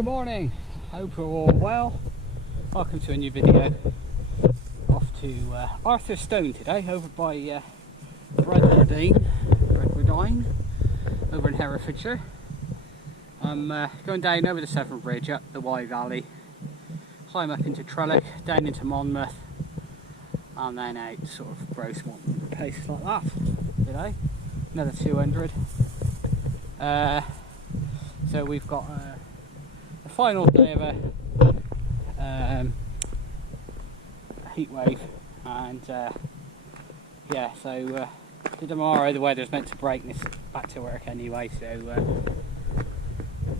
Good morning, hope you're all well. Welcome to a new video. Off to Stone today, over by Bradwardine, over in Herefordshire. I'm going down over the Severn Bridge, up the Wye Valley, climb up into Trellick, down into Monmouth, and then out sort of Brosmont, places like that today. Another 200. So we've got the final day of a heat wave, and yeah, so tomorrow the weather's meant to break and it's back to work anyway, so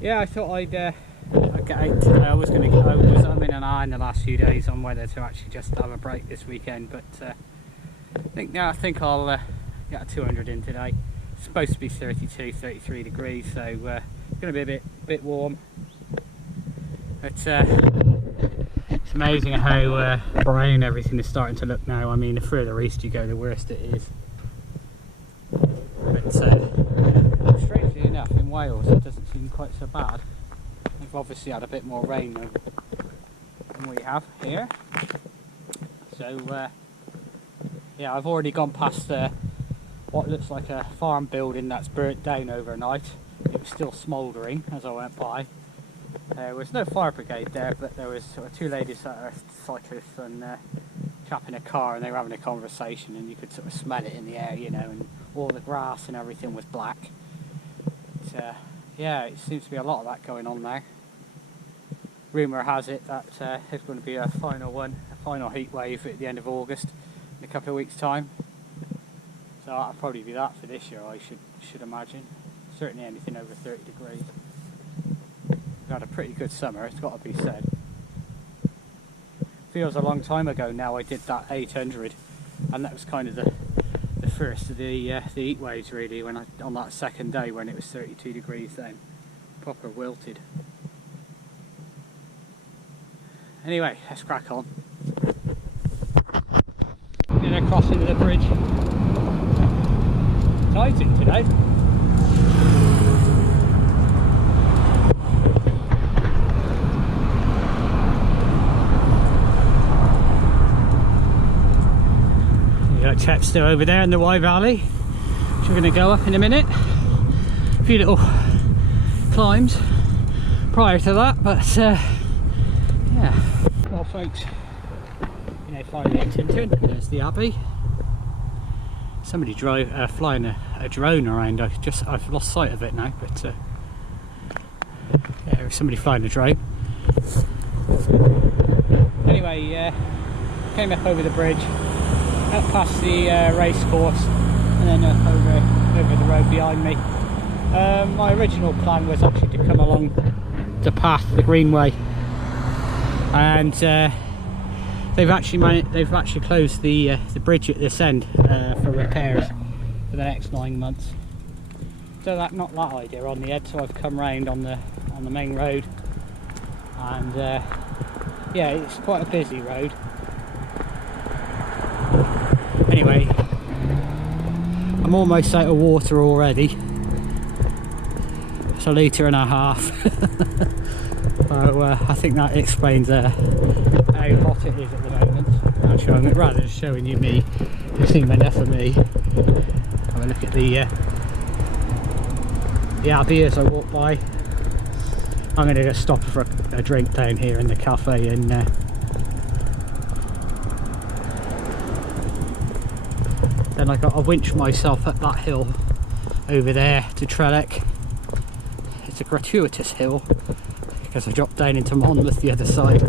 yeah, I thought I'd get out today. I was going to go, I'm in an eye in the last few days on whether to actually just have a break this weekend, but I think I'll get a 200 in today. It's supposed to be 32, 33 degrees, so it's going to be a bit warm. But it's amazing how brown everything is starting to look now. I mean, the further east you go, the worse it is. But strangely enough, in Wales it doesn't seem quite so bad. We've obviously had a bit more rain than we have here. So yeah, I've already gone past what looks like a farm building that's burnt down overnight. It was still smouldering as I went by. There was no fire brigade there, but there was sort of two ladies that are cyclists and chap in a car, and they were having a conversation, and you could sort of smell it in the air, you know, and all the grass and everything was black. But, yeah, it seems to be a lot of that going on now. Rumour has it that there's going to be a final heat wave at the end of August in a couple of weeks' time. So that'll probably be that for this year, I should imagine. Certainly anything over 30 degrees. We've had a pretty good summer, it's got to be said. Feels a long time ago now I did that 800, and that was kind of the first of the heat waves really, when on that second day when it was 32 degrees then. Proper wilted. Anyway, let's crack on. Then across into the bridge. Exciting today. We got chaps still over there in the Wye Valley, which we're going to go up in a minute. A few little climbs prior to that, but yeah. Well, folks, you know, finally at Tinton. There's the Abbey. Somebody flying a drone around. I've lost sight of it now, but yeah, there's somebody flying a drone. Anyway, came up over the bridge, up past the race course, and then up over the road behind me. My original plan was actually to come along the path, the Greenway, and they've actually closed the bridge at this end for repairs for the next 9 months. So not that idea on the edge. So I've come round on the main road, and yeah, it's quite a busy road. Anyway, I'm almost out of water already. It's a litre and a half. So I think that explains how hot it is at the moment. Actually, rather than showing you me, you've seen enough of me. Have a look at the Abbey as I walk by. I'm going to go stop for a drink down here in the cafe, and then I got to winch myself up that hill over there to Trellick. It's a gratuitous hill because I dropped down into Monmouth the other side,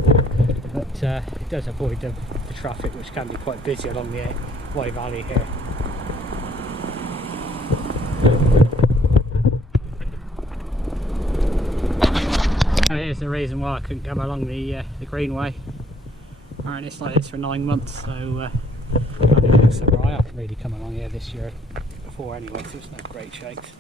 but it does avoid the traffic, which can be quite busy along the Wye Valley here. And here's the reason why I couldn't come along the Greenway. And it's like this for 9 months, so I don't know, summer. I haven't really come along here this year before anyway, so it's no great shakes.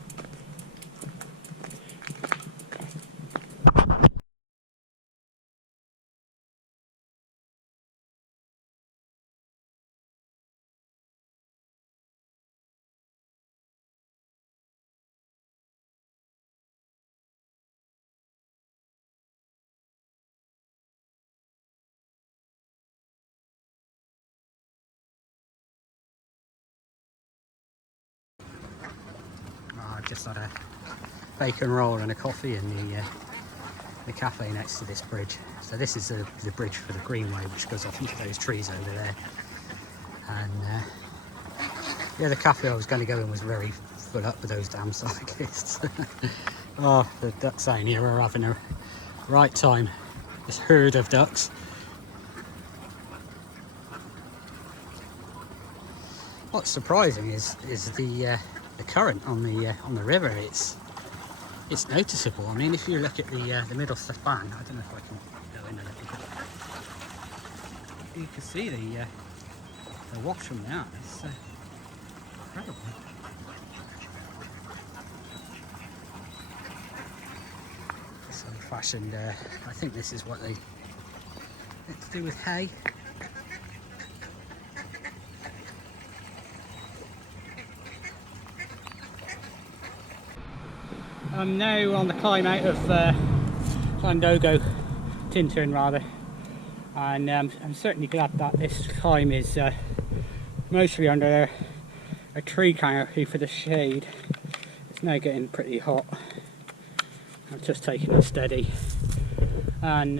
just had a bacon roll and a coffee in the cafe next to this bridge. So this is the bridge for the greenway, which goes off into those trees over there. And yeah, the cafe I was going to go in was very full up with those damn cyclists. Oh, the ducks out here are having a right time. This herd of ducks. What's surprising is the current on the river. It's noticeable. I mean, if you look at the middle span, I don't know if I can go in a little bit. You can see the wash from that. It's incredible. This old-fashioned. I think this is what they do with hay. I'm now on the climb out of Llandogo, Tintern rather, and I'm certainly glad that this climb is mostly under a tree canopy for the shade. It's now getting pretty hot. I'm just taking it steady, and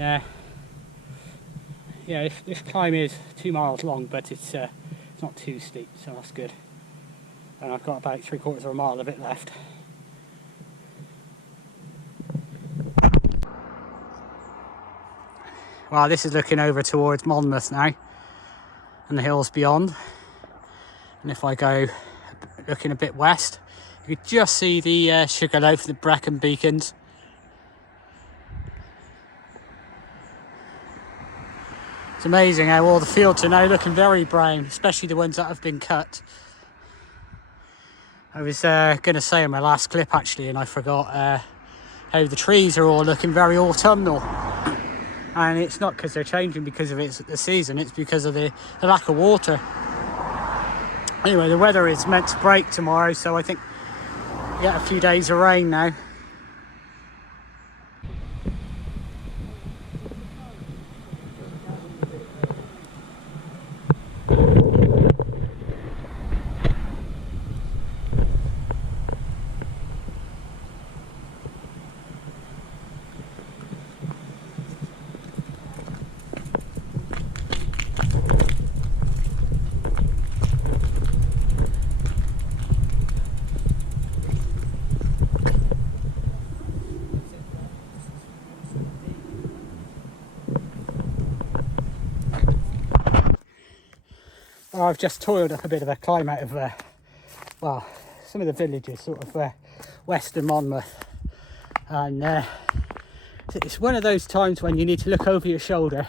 yeah, this climb is 2 miles long, but it's not too steep, so that's good. And I've got about 3/4 of a mile of it left. Well, this is looking over towards Monmouth now, and the hills beyond. And if I go looking a bit west, you can just see the Sugarloaf, the Brecon beacons. It's amazing how all the fields are now looking very brown, especially the ones that have been cut. I was going to say in my last clip actually, and I forgot how the trees are all looking very autumnal. And it's not because they're changing because of the season, it's because of the lack of water. Anyway, the weather is meant to break tomorrow, so I think we get a few days of rain now. Well, I've just toiled up a bit of a climb out of, well, some of the villages, sort of western Monmouth. And it's one of those times when you need to look over your shoulder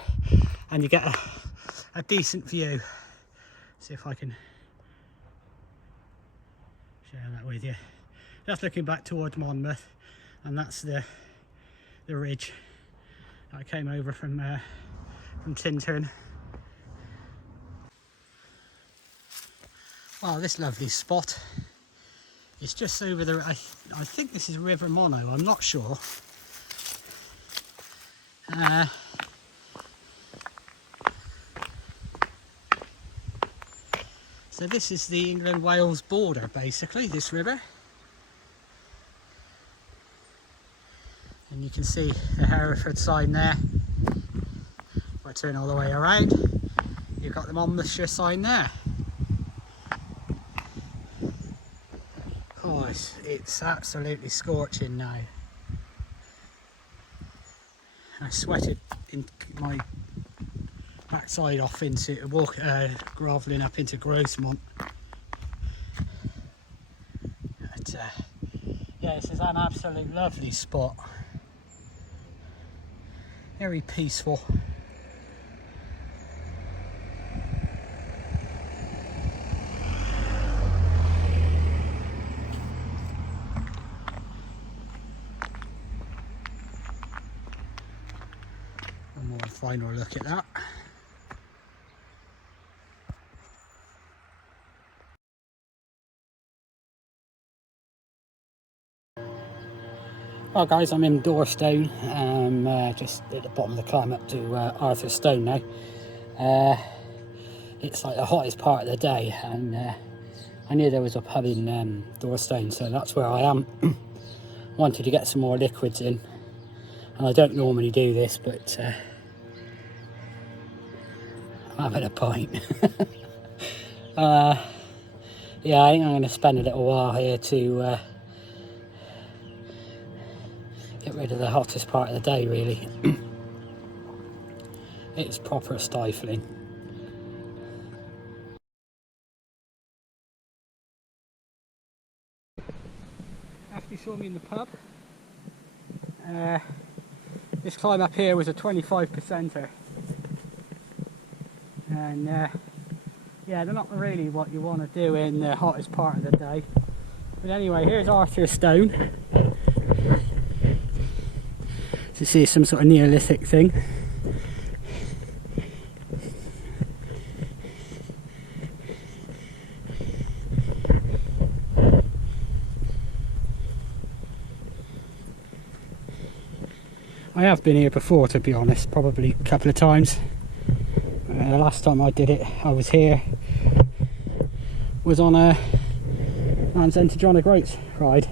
and you get a decent view. See if I can share that with you. Just looking back towards Monmouth, and that's the ridge I came over from Tintern. Wow, this lovely spot. It's just over the, I think this is River Mono, I'm not sure. So this is the England-Wales border basically, this river. And you can see the Hereford sign there. If I turn all the way around, you've got the Monmouthshire sign there. Oh, it's absolutely scorching now. I sweated in my backside off into grovelling up into Grossmont. But yeah, this is an absolute lovely spot. Very peaceful. One more final look at that. Well guys, I'm in Dorstone, just at the bottom of the climb up to Arthur's Stone now. It's like the hottest part of the day, and I knew there was a pub in Dorstone, so that's where I am. Wanted to get some more liquids in, and I don't normally do this, but I'm having a pint. Yeah, I think I'm going to spend a little while here to get rid of the hottest part of the day, really. It's proper stifling. After you saw me in the pub, this climb up here was a 25%er, and yeah, they're not really what you want to do in the hottest part of the day. But anyway, here's Stone. To see some sort of Neolithic thing. I have been here before, to be honest, probably a couple of times. The last time I did it, I was here, was on a Land's End to John O'Groats ride.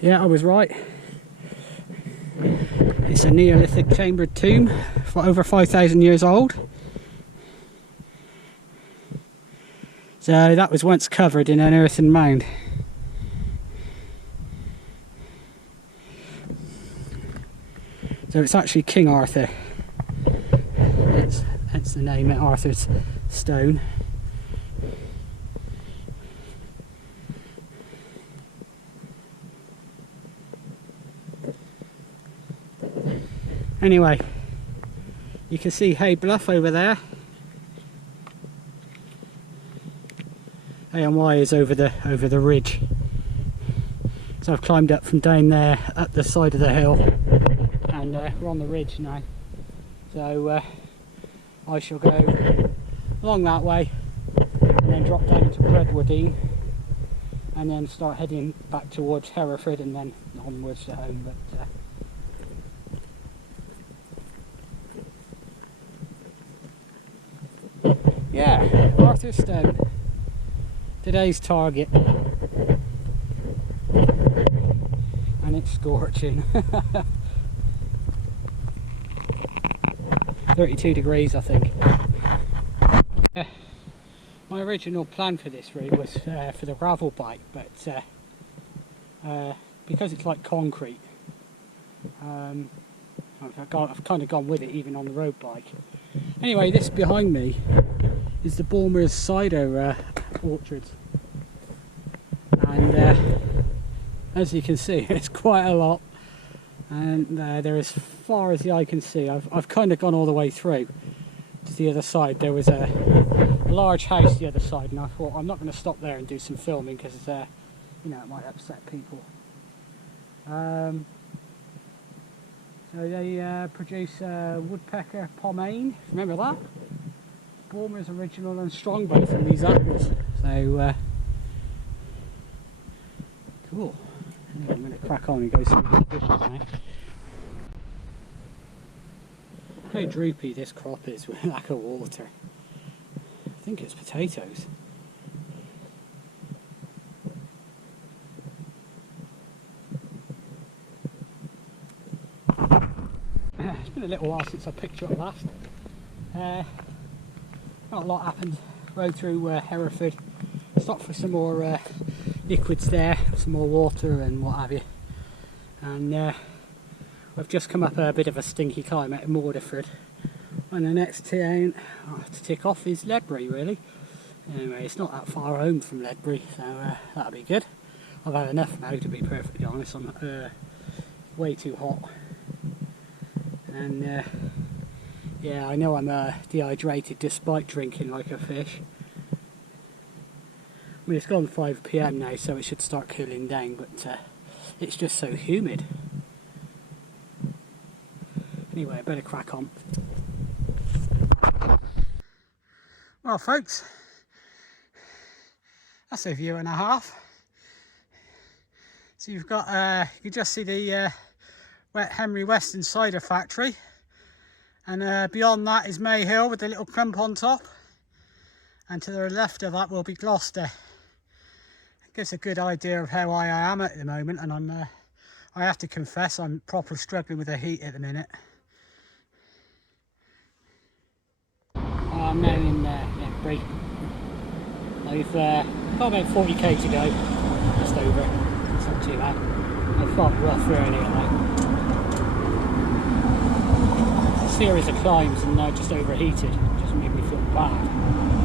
Yeah, I was right. It's a Neolithic chambered tomb for over 5,000 years old. So that was once covered in an earthen mound. So it's actually King Arthur. Hence the name, Arthur's Stone. Anyway, you can see Hay Bluff over there. A&Y is over the ridge. So I've climbed up from down there up the side of the hill, and we're on the ridge now. So I shall go along that way and then drop down to Redwoodine and then start heading back towards Hereford and then onwards to home. But yeah, Arthur's Stone, today's target, and it's scorching. 32 degrees, I think. My original plan for this route was for the gravel bike, but because it's like concrete, I've kind of gone with it even on the road bike. Anyway, this behind me is the Bulmer's cider orchards, and as you can see, it's quite a lot, and they're as far as the eye can see. I've kind of gone all the way through to the other side. There was a large house the other side, and I thought I'm not going to stop there and do some filming because you know, it might upset people. So they produce woodpecker pomane, remember that? Bulmer's Original and Strongbow from these apples. So cool. Anyway, I'm going to crack on and go through the bushes now. How droopy this crop is with lack of water. I think it's potatoes. It's been a little while since I picked you up last. Not a lot happened. Rode through Hereford, stopped for some more liquids there, some more water and what have you. And we've just come up a bit of a stinky climb at Morderford. And the next town to tick off is Ledbury, really. Anyway, it's not that far home from Ledbury, so that'll be good. I've had enough now, to be perfectly honest. I'm way too hot. And yeah, I know I'm dehydrated despite drinking like a fish. I mean, it's gone 5 PM now, so it should start cooling down, but it's just so humid. Anyway, I better crack on. Well, folks, that's a view and a half. So you've got, you can just see the Wet Henry Weston cider factory, and beyond that is May Hill with the little clump on top. and to the left of that will be Gloucester. It gives a good idea of how I am at the moment, and I have to confess I'm properly struggling with the heat at the minute. I'm now in Embry. I've got about 40k to go, just over. It's not too bad. I felt rough earlier, like a series of climbs and just overheated. It just made me feel bad.